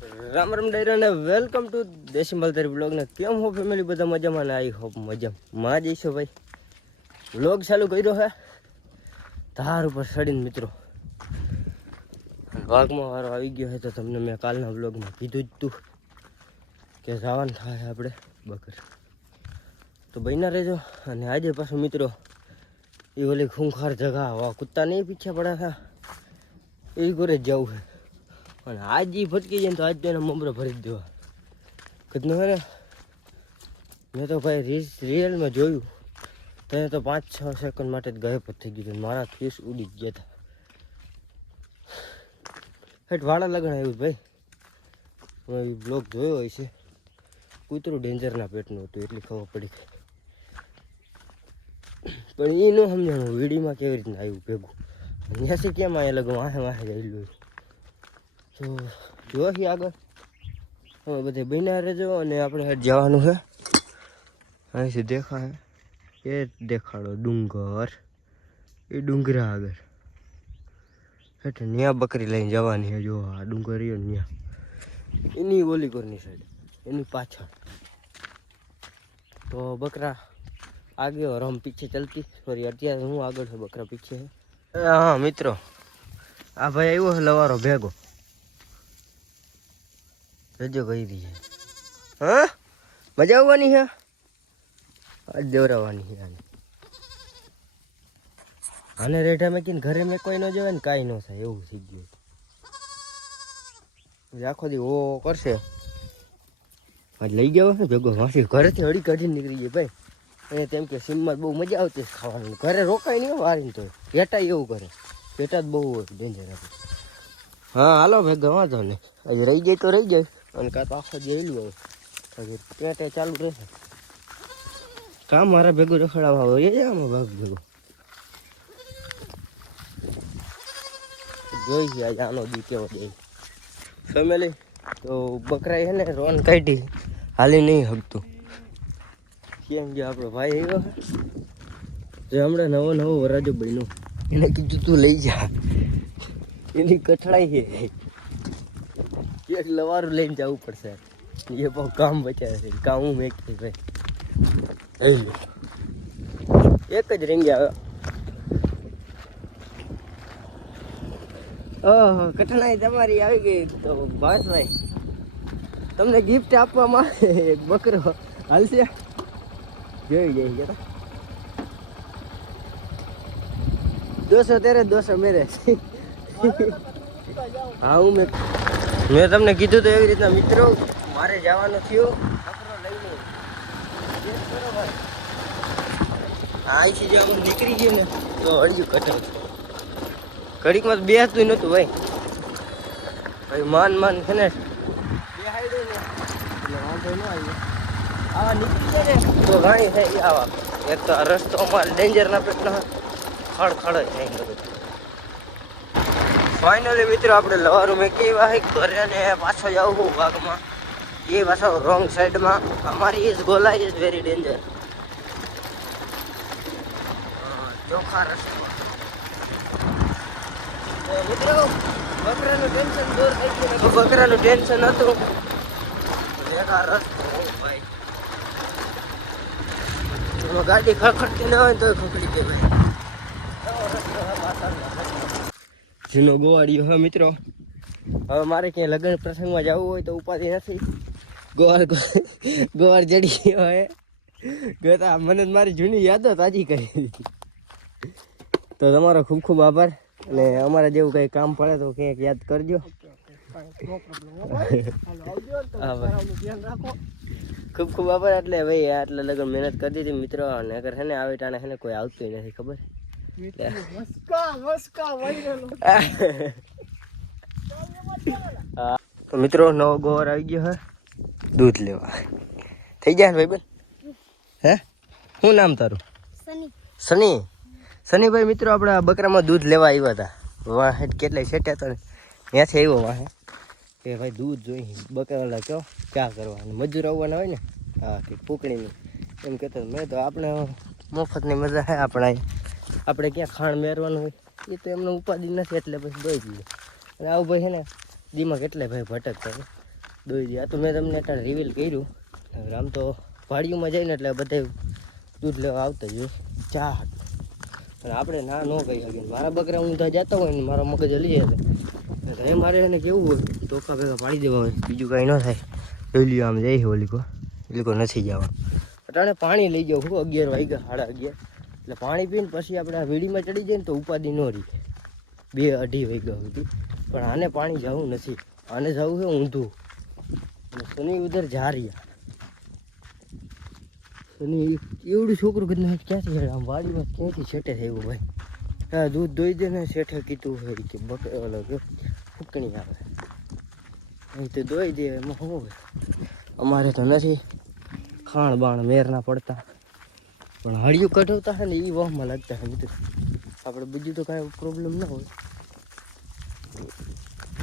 રામ રામ ડાયરો અને welcome to દેશી માલધારી બ્લોગ ને કેમ હો ફેમિલી બધા મજામાં ને આઈ હોપ મજા માં જઈશો ભાઈ. બ્લોગ ચાલુ કર્યો હે. ધાર ઉપર ચડીને મિત્રો. વાઘમાં વારો આવી ગયો હે તો તમને મેં કાલના બ્લોગમાં કીધું જ તું કે જવાનું થાય આપણે બકર. તો બન્યા રહેજો અને આજે પાછું મિત્રો એ ઓલી ખૂંખાર જગા વા કૂદતા નહીં પીછા પડ્યા હતા એ ઘરે જવું છે પણ આજ ઈ ભટકી જાય તો આજ તો એને મમરો ભરી જ દેવા. કદનું હે મેં તો ભાઈ રીસ રિયલમાં જોયું. તેને તો પાંચ છ સેકન્ડ માટે જ ગાયબ જ થઈ ગયું મારા ફીસ ઉડી જ ગયા હતા હેઠ વાળા લગણ આવ્યું ભાઈ. હું એ બ્લોગ જોયો હોય છે. કૂતરું ડેન્જરના પેટનું હતું, એટલી ખબર પડી. પણ એ ન સમજાણું, વીડીમાં કેવી રીતના આવ્યું ભેગું. ત્યાંથી કેમ અહીંયા લગો વાહે વાહે ગયેલું તો જોઈ આગળ. હવે બધે બન્યા રહેજો અને આપણે જવાનું છે. અહીંથી દેખાય એ દેખાડો ડુંગર. એ ડુંગરા આગળ. એટલે ન્યા બકરી લઈને જવાની છે, જો આ ડુંગર ન્યા. એની ઓલીકોરની સાઈડ એની પાછળ. તો બકરા આગે રમ પીછે ચલતી. સોરી, અત્યારે હું આગળ છું બકરા પીછે. હા, મિત્રો. આ ભાઈ આવ્યો લવારો ભેગો. રજો કઈ રહી છે હા? મજા આવવાની છે આજ દેવરાવાની છે આને. આને રેઠા મેં કીને ઘરે મેં કોઈ ન જોવે ને કાંઈ ન થાય એવું થઈ ગયું આખો દી ઓ કરશે. આજ લઈ ગયો ને ભેગો. માસી ઘરેથી હળી કાઢીને નીકળી ગઈ ભાઈ. અને તેમ કે સીમમાં બહુ મજા આવતી છે ખાવાની. ઘરે રોકાય નહીં વારીને તો. પેટા એવું કરે. પેટા જ બહુ ડેન્જર હતું હા હાલો ભેગા વાંધો નહીં. આજે રહી જાય તો રહી જાય અને કાં તો આખો જેલું હજી પેટે ચાલુ રહેશે કામ મારા ભેગું રખડાવવા હોય? એ આમાં ભાગ ભેગો. જોઈ છે આજે આનો દી કેવો જાય ફેમિલી, તો બકરાઈ છે ને રોન કાઢી. હાલી નહીં હકતું કેમ કે આપણો ભાઈ આવ્યો જે હમણાં નવો નવો વરાજો બન્યો. એને કીધું તું લઈ જા. એની કઠણાઈ છે એક લવારું લઈને જવું પડશે. એ બહુ કામ બચ્યા છે. કામ હું મેક ભાઈ. એક જ રીંગી આવ્યો ઓહો કઠણાઈ તમારી આવી ગઈ તો ભાઈ. તમને ગિફ્ટ આપવામાં આવે એક બકરો. હાલશે? જોઈ જાય ગયા દોસો તેરે દોસો મેરે. હા હું મેં મેં તમને કીધું તો એવી રીતના, મિત્રો, મારે જવાનું થયું. છોકરો લઈને. અહીંથી જો આમ નીકળી ગયું ને, તો અડ્યું કટર. ઘડીકમાં બેસતું નહોતું ભાઈ. ભાઈ, માન માન છે ને, બેહાડ્યું તો ઘણી થાય આવા. એક તો રસ્તો અમારે ડેન્જરના ના ખડ ખડ જ થાય બધું. ફાઇનલી મિત્રો, આપણે લવારું મેં કેવા હે? ઘરે ને પાછો જાઉં હું ભાગમાં એ પાછો રોંગ સાઈડમાં અમારી ઇઝ ગોલા ઇઝ વેરી ડેન્જર ચોખા રસ્તો મિત્રો, બકરાનું ટેન્શન દૂર થઈ ગયું. બકરાનું ટેન્શન હતું. બેકાર રસ્તો ભાઈ. ગાડી ખખડતી ના હોય તો ખખડી દે ભાઈ જૂનો ગોવાળિયો હા, મિત્રો. હવે મારે ક્યાંય લગ્ન પ્રસંગમાં જવું હોય તો ઉપાધિ નથી. ગોવાર ગોવાર જડી હોય. ગતા, મને મારી જૂની યાદો તાજી કરી દીધી. તો તમારો ખૂબ ખૂબ આભાર અને અમારા જેવું કંઈ કામ પડે તો ક્યાંક યાદ કરજો. ખૂબ ખૂબ આભાર. એટલે ભાઈ, આટલા લગન મહેનત કરી દીધી મિત્રો. અને અગર હે ને, આવી ટાણે હે ને, કોઈ આવતું નથી, ખબર. તો મિત્રો નવો ગોવાર આવી ગયો હે. દૂધ લેવા. થઈ જાય ભાઈ હે? શું નામ તારું? સની. સનીભાઈ મિત્રો આપણે આ બકરામાં દૂધ લેવા આવ્યા હતા. વાહ કેટલાય સેટ્યા હતા ત્યાંથી આવ્યો વાહે. કે ભાઈ દૂધ જોઈ બકરાલા કહો ક્યાં કરવાનું મજૂર આવવાના હોય ને? હા કે પૂકણીની એમ કહેતો મેં તો આપણે મફતની મજા હે આપણે. આપણે ક્યાં ખાણ મેરવાનું હોય? એ તો એમને ઉપાધિ નથી, એટલે પછી દઈ દઈએ. અને આવું ભાઈ છે ને દિમાગ એટલે ભાઈ ભટકતા હોય. દોઈ દે આ તો મેં તમને અત્યારે રિવીલ કર્યું. હવે આમ તો વાડીઓમાં જઈને એટલે બધે દૂધ લેવા આવતા જ હોય. ચા. પણ આપણે ના ન કહી શકીએ. મારા બકરા હું ત્યાં જતો હોય ને, મારો મગજ હલી જાય એ મારે એને કેવું હોય ટોકા ભેગા પાડી દેવા હોય. બીજું કાંઈ ન થાય. ડોલી આમ જાય ઓલીકો. ઓલીકો નથી જવા અટાણે પાણી લઈ જાઉં હું અગિયાર વાગ્યા, સાડા અગિયાર. એટલે પાણી પીને પછી આપણે વીડીમાં ચડી જાય ને તો ઉપાધિ ન રહી. બે અઢી વાગ્યા સુધી. પણ આને પાણી જવું નથી. આને જવું છે ઊંધું. અને શનિ ઉધર જારિયા. શનિ એવડું છોકરું કીધું ક્યાંથી હેડ? આમ વાડીમાં ક્યાંથી છેટે થયું ભાઈ હા, દૂધ દોઈ દે ને શેઠે કીધું હોય કે બક ઓલો કે ફૂકણી આવે. અહીં તો દોઈ દે, એમાં હોય? અમારે તો નથી. ખાણ બાણ મેરના પડતા. પણ હળિયું કઢવતા હે ને એ વાહમાં લાગતા હે મિત્રો આપણે બીજું તો કાંઈ પ્રોબ્લેમ ના હોય.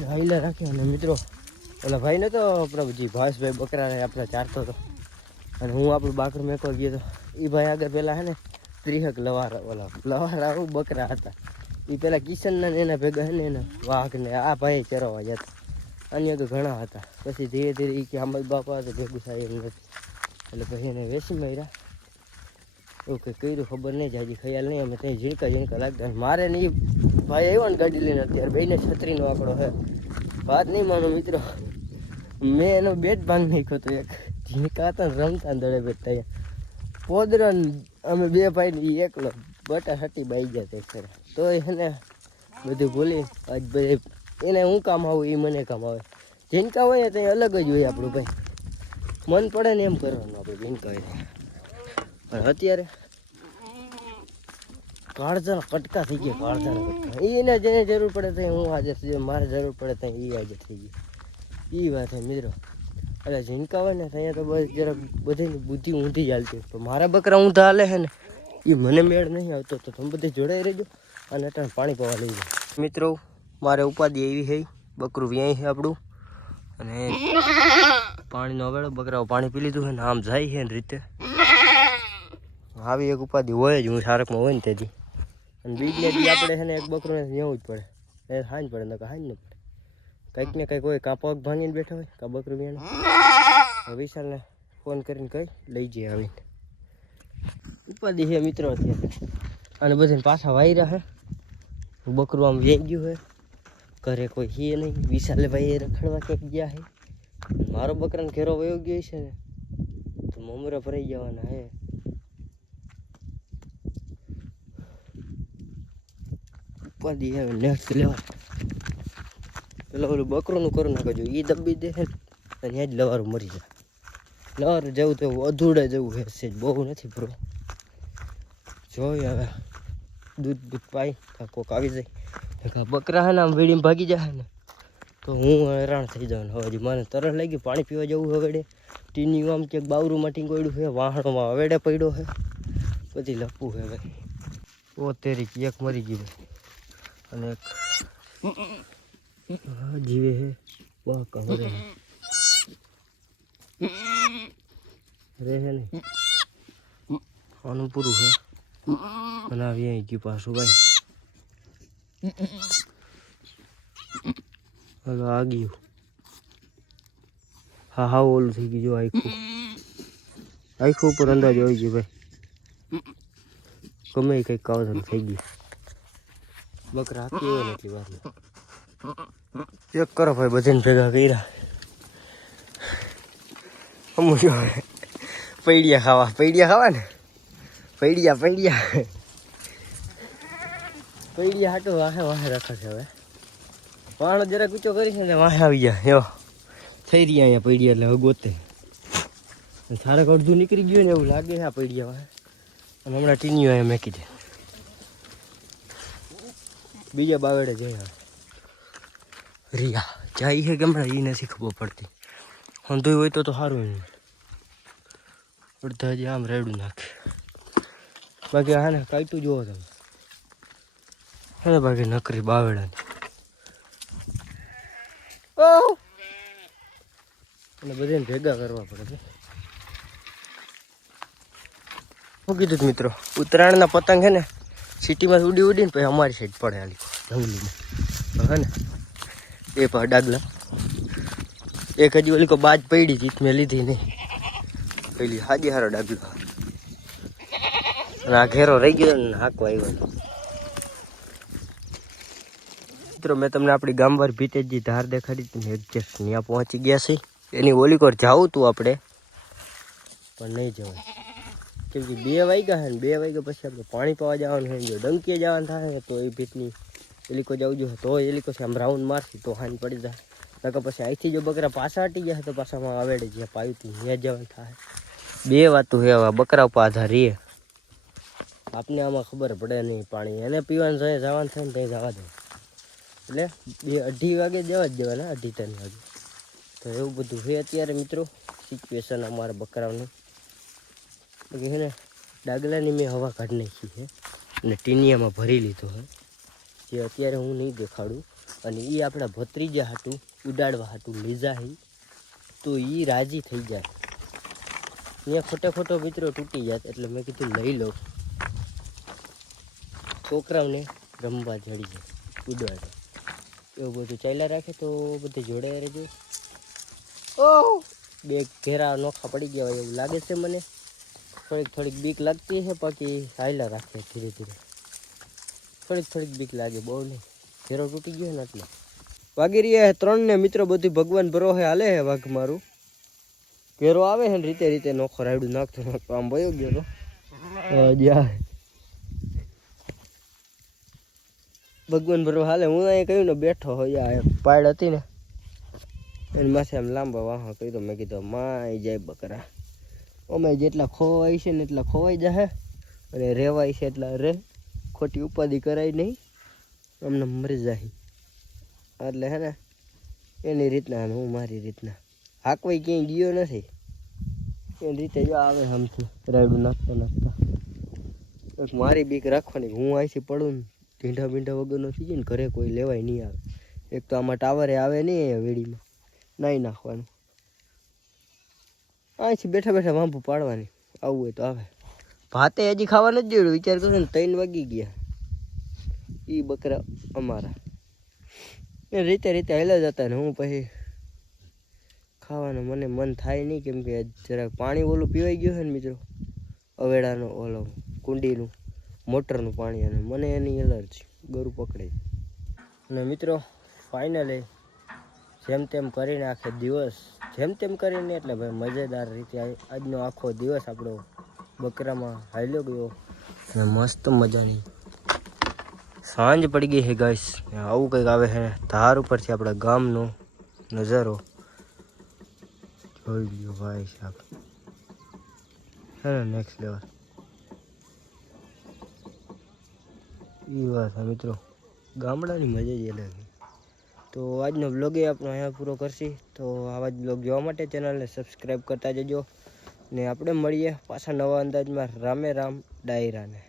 હાઈલા રાખ્યા અને મિત્રો, ઓલા ભાઈને તો આપણા જે ભાસભાઈ બકરા આપણે ચારતો હતો. અને હું આપણું બાકર મેકવા ગયો તો એ ભાઈ આગળ પહેલાં હે ને ત્રીહક લવાર, ઓલા લવાર બકરા હતા. એ પેલા કિશનના ને એના ભેગા હે ને એના વાઘ ને આ ભાઈ ચરવા જતા અન્ય તો ઘણા હતા. પછી ધીરે ધીરે એ કે આમ બાપા તો ભેગું થાય એમ નથી. એટલે પછી એને વેસી માર્યા. એવું કંઈ કર્યું ખબર નહીં જાજી ખ્યાલ નહીં, અમે ત્યાં ઝીણકા ઝીણકા લાગતા મારે નહીં ભાઈ આવ્યો ને ગાડી લઈને અત્યારે બેને છત્રીનો આંકડો છે. વાત નહીં માનો મિત્રો. મેં એનો બેટ ભાંગ નાખ્યો તો એક. ઝીણકા હતા રમતા દડે બેઠતા પોદરા અમે બે ભાઈ ને એકલો. બટા હટી બાઈ ગયા તે તો એને બધું ભૂલી આજ ભાઈ એને હું કામ આવું એ મને કામ આવે. ઝીણકા હોય ને તો અલગ જ હોય આપણું ભાઈ. મન પડે ને એમ કરવાનું આપણે ઝીણકા હોય પણ અત્યારે કાળજાના કટકા થઈ ગયા કાળજાના કટકા. એને જેને જરૂર પડે તો હું હાજર થઈ ગયો, મારે જરૂર પડે તો એ હાજર થઈ ગયો. એ વાત છે મિત્રો. એટલે ઝીંકા હોય ને અહીંયા તો બસ જરાક બધીની બુદ્ધિ ઊંધી ચાલતી હોય. પણ મારા બકરા ઊંધા હાલે છે ને એ મને મેળ નહીં આવતો. તો તમે બધે જોડાઈ રહેજો અને અટાણે પાણી પવા લઈ જાય મિત્રો, મારે ઉપાધિ એવી છે, બકરું વ્યાય છે આપણું. અને પાણીનો વેળો બકરાઓ પાણી પી લીધું છે ને, આમ જાય છે ને રીતે. આવી એક ઉપાધિ હોય જ, હું શારકમાં હોય ને તેથી. અને બીજને બી આપણે છે ને એક બકરોને લેવું જ પડે. એ હાંજ પડે નકા હાંજ ન પડે. કંઈક ને કંઈક હોય, કાં પગ ભાંગીને બેઠો હોય, કાં બકરું વિયાણે વિશાલને ફોન કરીને કહી, લઈ જઈએ આવીને. ઉપાધિ છે મિત્રો અત્યારે. અને બધાને પાછા વાયરા છે બકરું આમ વેઈ ગયું હોય ઘરે કોઈ હે નહીં. વિશાલે ભાઈ એ રખડવા ક્યાંક ગયા છે મારો બકરાને ઘેરો વયો ગયો છે ને, તો મમરા ભરાઈ જવાના હે. ઉપાધિ આવે નેક્સ્ટ લેવા પેલા ઓલું બકરોનું કરું નાખજો એ દબી દે અને ત્યાં જ લવારું મરી જાય. લવારું જવું તો અધૂળે જવું છે સેજ બહુ નથી બ્રો જોઈ હવે, દૂધ દૂધ પાઈ કોક આવી જાય. બકરા હે ને, આમ વીડીમાં ભાગી જાય ને, તો હું હેરાન થઈ જાઉં હવે હજી મને તરસ લાગી પાણી પીવા જવું હવેડે ટીની આમ કે બાવરૂમાં ટીંગોડ્યું છે વાહણોમાં હવેડે પડ્યો છે પછી લપવું છે ભાઈ ઓ તેરી એક મરી ગયું ભાઈ અને હા, જીવે છે વાહ કમરે રહે હે ને. આનું છે અને અહીં ગયું પાછું ભાઈ. હવે આ ગયું. હા હા ઓલું થઈ ગયું જો આખું. આખું ઉપર અંદાજ આવી ગયું ભાઈ. ગમે કંઈક કાવધાન થઈ ગયું. બકરા આપી હોય ને એટલી વારમાં ચેક કરો ભાઈ બધાને ભેગા કર્યા. અમુક પૈડિયા ખાવા પૈડિયા ખાવા ને? પૈડિયા પૈડિયા. પૈડિયા હાટો વાહે વાહે રાખે છે હવે. વાણો જરાક ઊંચો કરી છે ને વાહે આવી ગયા. યો થઈ રહ્યા અહીંયા પૈડિયા એટલે હવે ગોતે. સારક અડધું નીકળી ગયું ને એવું લાગે છે આ પૈડિયા વાહે. અને હમણાં ટીનીઓ અહીંયા મેકી દે. બીજા બાવડે જઈ રિયા, જાય છે કે હમણાં એ નથી ખબર પડતી. હંધોઈ હોય તો તો સારું એનું અડધા હજી આમ રેડું નાખે. બાકી હા ને કાંઈતું જુઓ તમે. હે ને બાકી નકરી બાવેડાની! અને બધાને ભેગા કરવા પડે છે. કીધું મિત્રો? ઉત્તરાયણના પતંગ છે ને? સિટીમાં ઉડી ઉડીને પછી અમારી સાઈડ પડે આલી જંગલીમાં. હે ને, એ પણ ડાગલા. એક હજી ઓલી કો બાજ પડી હતી, મેં લીધી નહીં. પેલી હાજી હારો ડાગલો. અને આ ઘેરો રહી ગયો ને હાકો આવ્યો મિત્રો, મેં તમને આપણી ગામવાર ભીતેજી ધાર દેખાડી હતી એડજસ્ટ ત્યાં પહોંચી ગયા છે એની ઓલી કોર જાવું તું આપણે, પણ નહીં જવાય. કેમ કે બે વાગ્યા છે ને, બે વાગ્યા પછી આપણે પાણી પાવા જવાનું છે જો ડંકીએ જવાનું થાય તો એ ભીતની એલીકો જવું જોઈએ તો એલીકો છે આમ રાઉન્ડ મારશે, તો હાની પડી જાય. નકર પછી અહીંથી જો બકરા પાછા હટી ગયા તો પાછામાં આવેડે જ્યાં પાયું હતું ત્યાં જવાનું થાય. બે વાતું હે હવે, બકરા ઉપર આધાર રહીએ આપને આમાં ખબર પડે નહીં પાણી. એને પીવાનું જાય, જવાનું થાય ને, ત્યાં જવા દે. એટલે બે અઢી વાગે જવા જ દેવાના, અઢી ત્રણ વાગે. તો એવું બધું છે અત્યારે મિત્રો સિચ્યુએશન અમારા બકરાઓનું. છે ને ડાગલાની મેં હવા કાઢી નાખી છે અને ટીનિયામાં ભરી લીધો છે. જે અત્યારે હું નહીં દેખાડું અને એ આપણા ભત્રીજા હાટું, ઉડાડવા હાટું લીઝા હી તો એ રાજી થઈ જાય. અહીંયા ખોટે ખોટો મિત્રો તૂટી જાય એટલે મેં કીધું લઈ લઉં. છોકરાઓને રમવા જડી જાય ઉડાડવા એવું બધું ચાલ્યા રાખે તો બધે જોડાઈ રહેજો. બે ઘેરા નોખા પડી ગયા હોય એવું લાગે છે મને. થોડીક થોડીક બીક લાગતી છે બાકી હાયલા રાખે ધીરે ધીરે. થોડીક થોડીક બીક લાગે બહુ નહીં. ઘેરો તૂટી ગયો ને એટલે. વાગી રહ્યા ત્રણ ને મિત્રો બધું ભગવાન ભરોસે હાલે હે વાઘ મારું. ઘેરો આવે છે ને રીતે રીતે નોખો રાયડું નાખતો નાખતો આમ ભયો ગયો ભગવાન ભરો હાલે હું અહીંયા કહ્યું ને બેઠો હોય પાડ હતી ને. એની માથે આમ લાંબા વાહ કર્યો મેં કીધું માય જાય બકરા. અમે જેટલા ખોવાય છે ને એટલા ખોવાઈ જશે અને રહેવાય છે એટલા રે. ખોટી ઉપાધિ કરાય નહીં. અમને મરી જાય. એટલે હે ને, એની રીતના હું મારી રીતના. હાકવાય ક્યાંય ગયો નથી. એની રીતે જો આવે આમથી રાયડું નાખતા નાખતા. મારી બીક રાખવાની, હું અહીંથી પડું ને, ઢીંઢા બીંઢા વગરનો થઈ જાય ને, ઘરે કોઈ લેવાય નહીં આવે. એક તો આમાં ટાવરે આવે નહીં વેડીમાં નાઈ નાખવાનું. અહીંથી બેઠા બેઠા વાંભું પાડવાની. આવું હોય તો આવે. ભાતે હજી ખાવા નથી જોયું. વિચાર કરો ને, ત્રણ વાગી ગયા. એ બકરા અમારા. એ રીતે રીતે હેલા જતા ને હું પછી ખાવાનું મને મન થાય નહીં કેમ કે જરાક પાણી ઓલું પીવાઈ ગયું છે ને મિત્રો. અવેડાનો ઓલો કુંડીનું, મોટરનું પાણી અને મને એની એલર્જી. ગરું પકડે અને મિત્રો ફાઇનલી જેમ તેમ કરીને આખે દિવસ, જેમ તેમ કરીને એટલે ભાઈ મજેદાર રીતે આજનો આખો દિવસ આપણો બકરામાં હાલ્યો ગયો અને મસ્ત મજાની. સાંજ પડી ગઈ છે ગાઈસ આવું કંઈક આવે છે ધાર ઉપરથી આપણા ગામનો નજારો. જોઈ લ્યો ભાઈ સાહેબ. હે નેક્સ્ટ લેવલ એ વાત મિત્રો, ગામડાની મજા જ અલગ તો આજનો બ્લોગ એ આપણો અહીંયા પૂરો કરશી. તો આવા જ બ્લોગ જોવા માટે ચેનલને સબસ્ક્રાઈબ કરતા જજો. ને આપણે મળીએ પાછા નવા અંદાજમાં. રામે રામ, ડાયરાને.